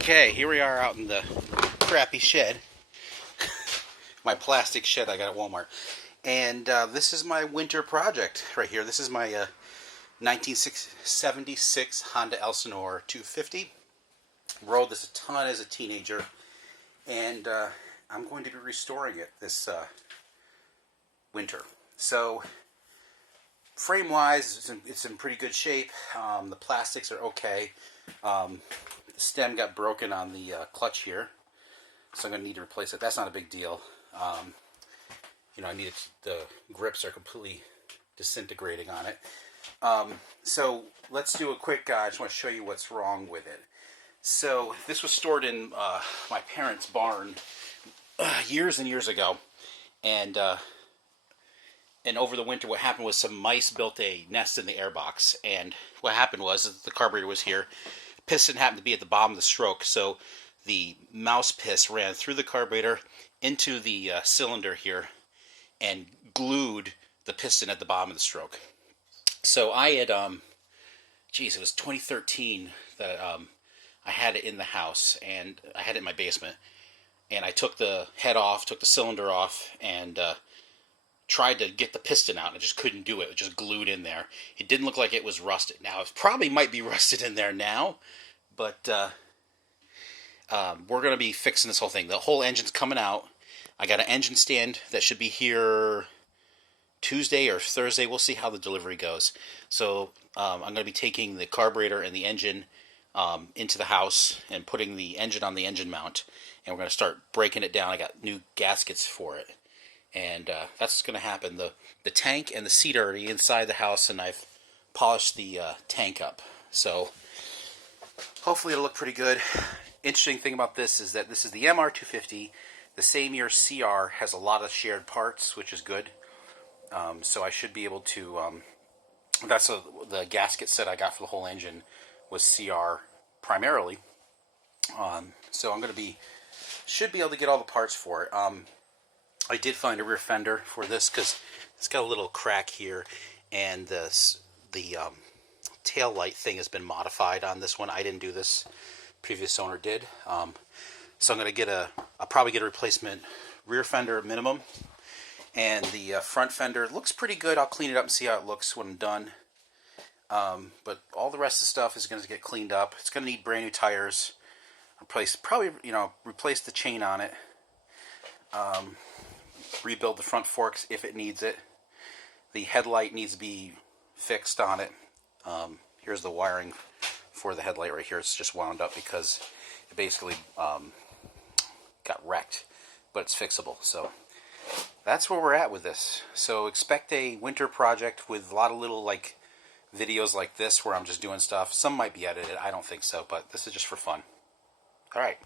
Okay, here we are out in the crappy shed. My plastic shed I got at Walmart. And this is my winter project right here. This is my 1976 Honda Elsinore 250. Rode this a ton as a teenager. And I'm going to be restoring it this winter. So, frame-wise, it's in pretty good shape. The plastics are okay. The stem got broken on the clutch here, so I'm going to need to replace it. That's not a big deal. I need it, the grips are completely disintegrating on it. So let's do a quick, I just want to show you what's wrong with it. So this was stored in my parents' barn years and years ago, and over the winter what happened was some mice built a nest in the airbox, and what happened was the carburetor was here. Piston happened to be at the bottom of the stroke, so the mouse piss ran through the carburetor into the cylinder here and glued the piston at the bottom of the stroke. So I had, it was 2013 that I had it in the house, and I had it in my basement, and I took the head off, took the cylinder off, and tried to get the piston out, and I just couldn't do it. It was just glued in there. It didn't look like it was rusted. Now, it probably might be rusted in there now, but we're going to be fixing this whole thing. The whole engine's coming out. I got an engine stand that should be here Tuesday or Thursday. We'll see how the delivery goes. So I'm going to be taking the carburetor and the engine into the house and putting the engine on the engine mount, and we're going to start breaking it down. I got new gaskets for it. And that's what's going to happen. The tank and the seat are already inside the house, and I've polished the tank up. So hopefully it'll look pretty good. Interesting thing about this is that this is the MR250. The same year CR has a lot of shared parts, which is good. So I should be able to... the gasket set I got for the whole engine was CR primarily. So I'm going to should be able to get all the parts for it. I did find a rear fender for this because it's got a little crack here, and the tail light thing has been modified on this one. I didn't do this; previous owner did. So I'm going to I'll probably get a replacement rear fender at minimum, and the front fender looks pretty good. I'll clean it up and see how it looks when I'm done. But all the rest of the stuff is going to get cleaned up. It's going to need brand new tires. Replace the chain on it. Rebuild the front forks if it needs it. The headlight needs to be fixed on it. Here's the wiring for the headlight right here. It's just wound up because it basically got wrecked, but it's fixable. So that's where we're at with this. So expect a winter project with a lot of little videos like this where I'm just doing stuff. Some might be edited. I don't think so, but this is just for fun. All right.